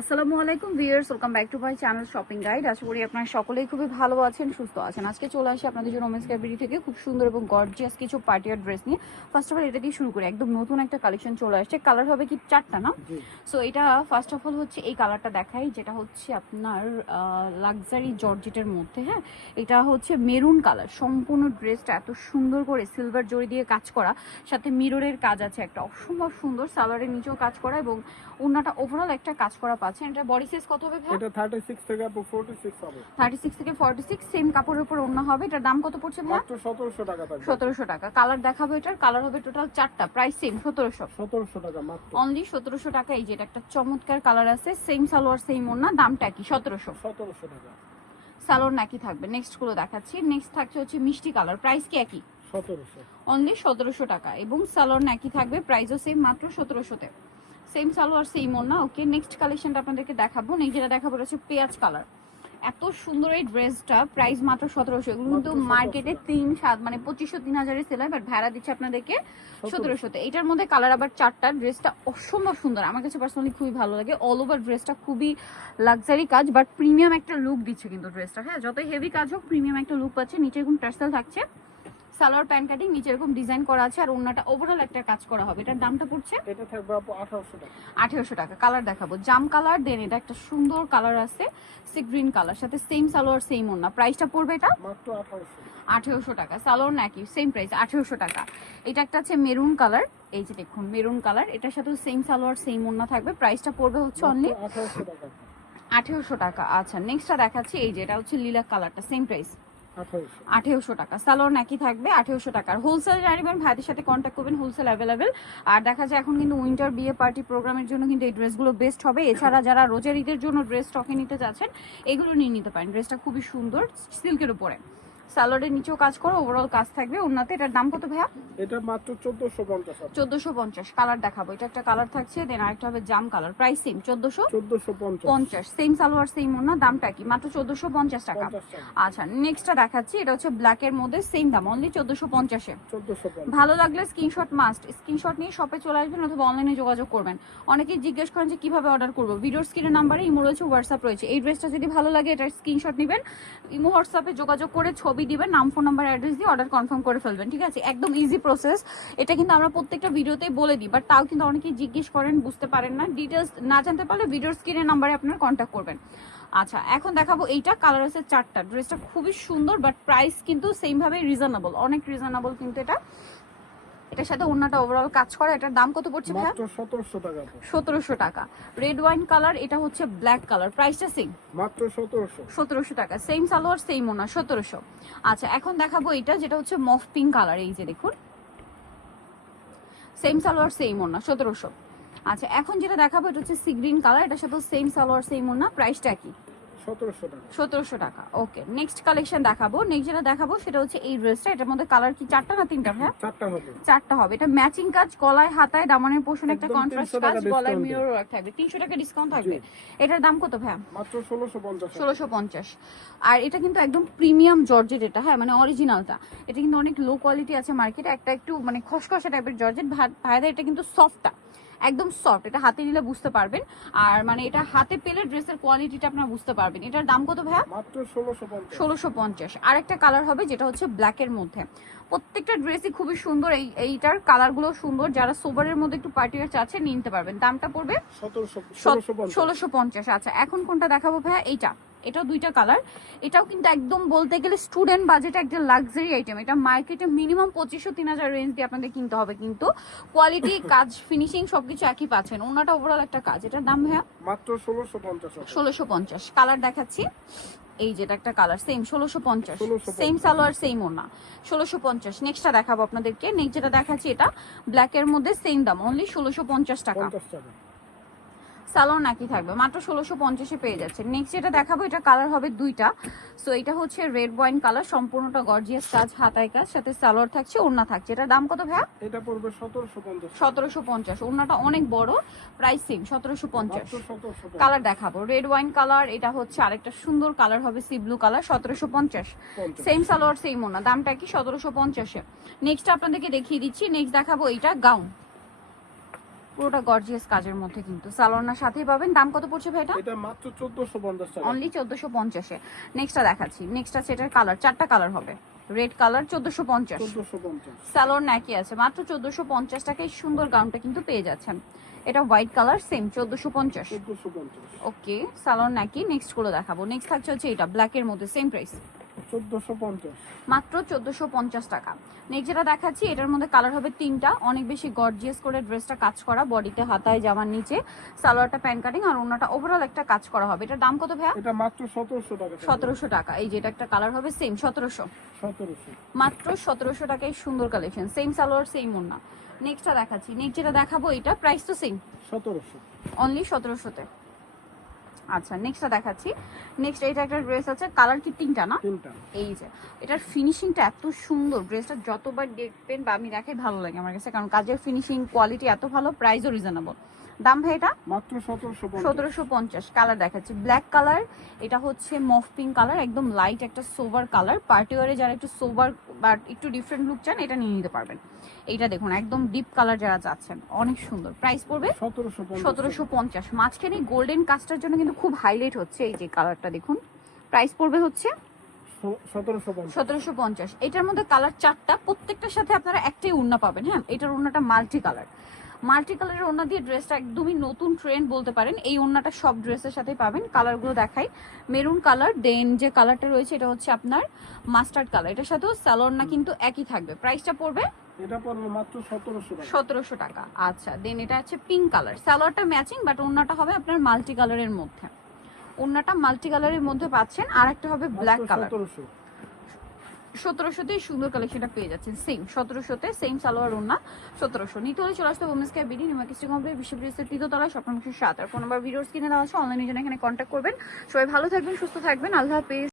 আসসালামু আলাইকুম viewers, welcome back to my channel shopping guide. আশা করি আপনারা সকলেই খুবই ভালো আছেন, সুস্থ আছেন। আজকে চলে আসি আপনাদের জন্য ওমেন্স ক্যাডবেরি থেকে খুব সুন্দর এবং গর্জিয়াস কিছু পার্টিয়ার ড্রেস নিয়ে। ফার্স্ট অফ অল এটা দিয়ে শুরু করি, একদম নতুন একটা কালেকশন চলে আসছে। কালার হবে কি চারটা না? সো এটা ফার্স্ট অফ অল হচ্ছে এই কালারটা দেখাই, যেটা হচ্ছে আপনার লাক্সারি জর্জেটের মধ্যে। হ্যাঁ, এটা হচ্ছে মেরুন কালার। সম্পূর্ণ ড্রেসটা এত সুন্দর করে সিলভার জরি দিয়ে কাজ করা, সাথে মিররের কাজ আছে একটা, অসম্ভব সুন্দর। সালোয়ারের নিচেও কাজ করা এবং ওন্নাটা ওভারঅল একটা কাজ করা পাচ্ছেন। এটা বডি সাইজ কত হবে ভাই? এটা 36 থেকে আপ 46 হবে। 36 থেকে 46 সেম কাপড়ের উপর ওন্না হবে। এটার দাম কত পড়ছে ভাই? মাত্র 1700 টাকা থাকবে। 1700 টাকা। কালার দেখাবো, এটার কালার হবে টোটাল 4টা, প্রাইস সেম 1700। 1700 টাকা মাত্র। অনলি 1700 টাকা। এই যে এটা একটা চমৎকার কালার আছে, সেম সালোয়ার সেম ওন্না, দামটা কি? 1700। 1700 টাকা। সালোয়ার নাকি থাকবে। নেক্সট গুলো দেখাচ্ছি। নেক্সট থাকছে হচ্ছে মিষ্টি কালার, প্রাইস কি একই? 1700। অনলি 1700 টাকা এবং সালোয়ার নাকি থাকবে, প্রাইসও সেম, মাত্র 1700 তে। সেম সালোয়ার সেম ওন্না। ওকে, নেক্সট কালেকশনটা আপনাদেরকে দেখাবো। যেটা দেখাবো হচ্ছে পেঁয়াজ কালার। এত সুন্দর এই ড্রেসটা, প্রাইস মাত্র 1700। এগুলো কিন্তু মার্কেটে 3-7 মানে 2500-3000 সেল হয়, বাট ভাড়া দিচ্ছে আপনাদেরকে 1700 তে। এটার মধ্যে কালার আবার 4টা। ড্রেসটা অসম্ভব সুন্দর, আমার কাছে পার্সোনালি খুবই ভালো লাগে। অল ওভার ড্রেসটা খুবই লাক্সারি কাজ, বাট প্রিমিয়াম একটা লুক দিচ্ছে কিন্তু ড্রেসটা। হ্যাঁ, যতই হেভি কাজ হোক প্রিমিয়াম একটা লুক পাচ্ছে। নিচে এরকম টার্সেল থাকছে, সালোয়ার প্যান্ট কাটিং, নিচে এরকম ডিজাইন করা আছে, আর ওন্নাটা ওভারঅল একটা কাজ করা হবে। এটার দামটা পড়ছে এটা থাকবে আপু 1800 টাকা। 1800 টাকা। কালার দেখাবো, জাম কালার, দেন এটা একটা সুন্দর কালার আছে সি গ্রিন কালার, সাথে সেম সালোয়ার সেম ওন্না। প্রাইসটা পড়বে এটা মাত্র 1800। 1800 টাকা। সালোয়ার নাকি সেম প্রাইস 1800 টাকা। এটা একটা আছে মেরুন কালার, এই যে দেখুন মেরুন কালার, এটার সাথে সেম সালোয়ার সেম ওন্না থাকবে। প্রাইসটা পড়বে হচ্ছে অনলি 1800 টাকা। 1800 টাকা। আচ্ছা, নেক্সটটা দেখাচ্ছি। এই যে এটা হচ্ছে লিলাক কালারটা, সেম প্রাইস 1800। 1800 টাকা। সালোয়ার নাকি থাকবে 1800 টাকার। হোলসেল জানিবেন, ভাইদের সাথে কন্ট্যাক্ট করবেন, হোলসেল অ্যাভেলেবেল। আর দেখা যায় এখন কিন্তু উইন্টার বিয়ে পার্টি প্রোগ্রামের জন্য কিন্তু এই ড্রেসগুলো বেস্ট হবে। এছাড়া যারা রোজার ঈদের জন্য ড্রেস স্টকে নিতে যাচ্ছেন, এগুলো নিয়ে নিতে পারেন। ড্রেসটা খুবই সুন্দর, সিল্কের উপরে, সালোয়ারের নিচেও কাজ করো, ওভারঅল কাজ থাকবে ওন্নাতে। এটার দাম কত ভাইয়া? এটা মাত্র 1450 টাকা। 1450। কালার দেখাবো, এটা একটা কালার থাকছে, দেন আরেকটা হবে জাম colour, price same 1450। Same salwar same ওন্না, দামটা কি? মাত্র 1450 টাকা। আচ্ছা, নেক্সটটা দেখাচ্ছি। এটা হচ্ছে ব্ল্যাক এর মধ্যে, সেম দাম, অনলি 1450 এ। 1450। ভালো লাগলে স্ক্রিনশট মাস্ট, স্ক্রিনশট নিয়ে শপে চলে আসবেন অথবা অনলাইনে যোগাযোগ করবেন। অনেকেই জিজ্ঞেস করেন যে কিভাবে অর্ডার করবো। ভিডিওর স্ক্রিনের নাম্বারে ইমো রয়েছে, হোয়াটসঅ্যাপ রয়েছে। এই ড্রেসটা যদি ভালো লাগে, এটার স্ক্রিনশট নেবেন, ইমো হোয়াটসঅ্যাপে যোগাযোগ করে ছবি দিবেন, নাম ফোন নাম্বার অ্যাড্রেস দিয়ে অর্ডার কনফার্ম করে ফেলবেন। ঠিক আছে, একদম ইজি প্রসেস। এটা কিন্তু আমরা প্রত্যেকটা ভিডিওতেই বলে দিই, বাট তাও কিন্তু অনেকেই জিজ্ঞেস করেন, বুঝতে পারেন না। ডিটেলস না জানতে পারলে ভিডিওর স্ক্রিনের নাম্বারে আপনারা কন্ট্যাক্ট করবেন। আচ্ছা, এখন দেখাবো এইটা, কালার আছে 4টা। ড্রেসটা খুবই সুন্দর, বাট প্রাইস কিন্তু সেম ভাবে রিজনেবল, অনেক রিজনেবল কিন্তু এটা। এটার সাথে ওন্নাটা ওভারঅল কাজ করা। এটার দাম কত পড়ছে ভাই? মাত্র 1700 টাকা। 1700 টাকা। রেড ওয়াইন কালার, এটা হচ্ছে ব্ল্যাক কালার, প্রাইসটা সেম, মাত্র 1700। 1700 টাকা। সেম সালোয়ার সেম ওন্না, 1700। আচ্ছা, এখন দেখাবো এটা, যেটা হচ্ছে মফ পিঙ্ক কালার, এই যে দেখুন, সেম সালোয়ার সেম ওন্না, 1700। আচ্ছা, এখন যেটা দেখাবো এটা হচ্ছে সি গ্রিন কালার, এটার সাথে সেম সালোয়ার সেম ওন্না, প্রাইসটা কি? 1700 টাকা। 1700 টাকা। ওকে, নেক্সট কালেকশন দেখাবো। নেক্সট যেটা দেখাবো সেটা হচ্ছে এই ড্রেসটা। এটার মধ্যে কালার কি 4টা না 3টা ভাই? 4টা হবে। 4টা হবে। এটা ম্যাচিং কাজ, গলায় হাতায় দামানের পোর্শন একটা একদম কন্ট্রাস্ট 300 কাজ, টাকা গলায় discount মিরর ওয়ার্ক থাকবে। 300 টাকা ডিসকাউন্ট থাকবে। এটার দাম কত ভাই? মাত্র 1650 টাকা। 1650। আর এটা কিন্তু একদম প্রিমিয়াম জর্জেট, এটা হ্যাঁ মানে অরিজিনালটা। এটা কিন্তু অনেক লো কোয়ালিটি আছে মার্কেটে, একটা একটু মানে খসখসা টাইপের জর্জেট। ভাইদের এটা কিন্তু সফটটা, একদম সফট। এটা হাতে নিলে বুঝতে পারবেন, আর মানে এটা হাতে পেলে ড্রেসের কোয়ালিটিটা আপনারা বুঝতে পারবেন। এটার দাম কত ভাইয়া? মাত্র 1650। 1650। আর একটা কালার হবে যেটা হচ্ছে ব্ল্যাক এর মধ্যে। প্রত্যেকটা ড্রেসই খুবই সুন্দর, এইটার কালারগুলো সুন্দর। যারা সোবারের মধ্যে একটু পার্টিওয়ার চাচ্ছে নিতে পারবেন। দামটা পড়বে 1650। আচ্ছা, এখন কোনটা দেখাবো ভাইয়া? এইটা, এটাও 2টা কালার। এটাও কিন্তু একদম বলতে গেলে স্টুডেন্ট বাজেটে একটা লাক্সারি আইটেম। এটা মার্কেটে মিনিমাম 2500-3000 রেঞ্জ দিয়ে আপনাদের কিনতে হবে, কিন্তু কোয়ালিটি, কাজ, ফিনিশিং সবকিছু একই পাচ্ছেন। ওনাটা ওভারঅল একটা কাজ। এটার দাম ভাইয়া? মাত্র 1650। 1650। কালার দেখাচ্ছি, এই যেটা একটা colour, same 1650। Same salwar same ওনা, 1650। নেক্সটটা দেখাবো আপনাদেরকে। নেক্সট যেটা দেখাচ্ছি এটা ব্ল্যাক এর মধ্যে, সেম দাম, অনলি 1650 টাকা। সালোয়ার নাকি থাকবে, মাত্র 1650-এ পেয়ে যাচ্ছে। নেক্সট যেটা দেখাবো, এটা কালার হবে 2টা। সো এটা হচ্ছে রেড ওয়াইন কালার, সম্পূর্ণটা গর্জিয়াস কাজ, হাতায় কাজ, সাথে সালোয়ার থাকছে, ওড়না থাকছে। এটার দাম কত ভাইয়া? এটা পড়বে 1750। 1750। ওড়নাটা অনেক বড়, প্রাইস সেম 1750। 1750। কালার দেখাবো, রেড ওয়াইন কালার, এটা হচ্ছে আরেকটা সুন্দর কালার হবে C blue colour, 1750। Same salwar same ওড়না, দামটা কি? 1750-এ। নেক্সট আপনাদেরকে দেখিয়ে দিচ্ছি। নেক্সট দেখাবো এইটা গাউন, পুরোটা গর্জিয়াস কাজের মধ্যে কিন্তু সালোয়ারনার সাথেই পাবেন। দাম কত পড়ছে ভাই এটা? এটা মাত্র 1450 টাকা। অনলি 1450 এ। নেক্সটটা দেখাচ্ছি। নেক্সট আছে এটার কালার, চারটা কালার হবে। Red colour 1450। 1450 সালোয়ার নাকি আছে মাত্র 1450 টাকায় সুন্দর গাউনটা কিন্তু পেয়ে যাচ্ছেন। এটা হোয়াইট কালার সেম 1450। 1450 ওকে, সালোয়ার নাকি। নেক্সট গুলো দেখাবো। নেক্সট থাকছে হচ্ছে এটা ব্ল্যাকের মধ্যে সেম প্রাইস 1450 মাত্র 1450 টাকা। নেক্সট যেটা দেখাচ্ছি এটার মধ্যে কালার হবে তিনটা, অনেক বেশি গর্জিয়াস করে ড্রেসটা কাজ করা, বডিতে হাতায় জামার নিচে সালোয়ারটা প্যান কাটিং আর ওনাটা ওভারঅল একটা কাজ করা হবে। এটার দাম কত ভাইয়া? এটা মাত্র 1700 টাকা। 1700 টাকা। এই যে এটা একটা কালার হবে সেম 1700। 1700 মাত্র 1700 টাকায় সুন্দর কালেকশন, সেম সালোয়ার সেম ওন্না। নেক্সটটা দেখাচ্ছি। নেক্সট যেটা দেখাবো এটা প্রাইস তো সেম 1700 অনলি 1700-তে। আচ্ছা নেক্সটটা দেখাচ্ছি। নেক্সট এটা একটা ড্রেস আছে, কালার কি তিনটা না? তিনটা। এই যে এটার ফিনিশিংটা এত সুন্দর, ড্রেসটা যতবার দেখবেন বা আমি দেখাই ভালো লাগে আমার কাছে, কারণ কাজের ফিনিশিং কোয়ালিটি এত ভালো, প্রাইসও রিজনেবল। দাম ভাই এটা? মাত্র 1750 1750। কালার দেখাচ্ছি ব্ল্যাক কালার, এটা হচ্ছে মফ পিঙ্ক কালার, একদম লাইট একটা সোভার কালার। পার্টি ওয়ারে যারা একটু সোভার বা একটু ডিফারেন্ট লুক চান এটা নিয়ে নিতে পারবেন। এইটা দেখুন একদম ডিপ কালার যারা চাচ্ছেন, অনেক সুন্দর। প্রাইস পড়বে 1750। মাঝখানে গোল্ডেন কাজটার জন্য কিন্তু খুব হাইলাইট হচ্ছে এই যে কালারটা দেখুন। প্রাইস পড়বে হচ্ছে 1750। এটার মধ্যে কালার চারটা, প্রত্যেকটার সাথে আপনারা একটাই ওড়না পাবেন। হ্যাঁ, এটার ওড়নাটা মাল্টি কালার, মাল্টি কালারের ওড়না দিয়ে ড্রেসটা একদমই নতুন ট্রেন্ড বলতে পারেন। এই ওড়নাটা সব ড্রেসের সাথে পাবেন। কালারগুলো দেখাই, মেরুন কালার, দেন যে কালারটা রয়েছে এটা হচ্ছে আপনার মাস্টার্ড কালার। এটার সাথেও সালোয়ারনা কিন্তু একই থাকবে। প্রাইসটা পড়বে এটা পড়বে মাত্র 1700 টাকা। 1700 টাকা। আচ্ছা দেন এটা হচ্ছে পিঙ্ক কালার, সালোয়ারটা ম্যাচিং বাট ওড়নাটা হবে আপনার মাল্টি কালারের মধ্যে। ওড়নাটা মাল্টি কালারের মধ্যে পাচ্ছেন। আর একটা হবে ব্ল্যাক কালার। 1700-তে সুন্দর কালেকশনটা পেয়ে যাচ্ছেন সেম 1700-তে, সেম সালোয়ার ওড়না 1700। নিতে হলে চলে আসতে women's care BD New Market complex বিশ্ববিদ্যালয়ের তৃতীয়তলা স্বপ্নমুখী 7 আর ফোন নাম্বার ভিডিওস কিনে দেওয়া আছে। অনলাইনে জন্য এখানে কন্ট্যাক্ট করবেন। সবাই ভালো থাকবেন, সুস্থ থাকবেন, আল্লাহ হাফেজ।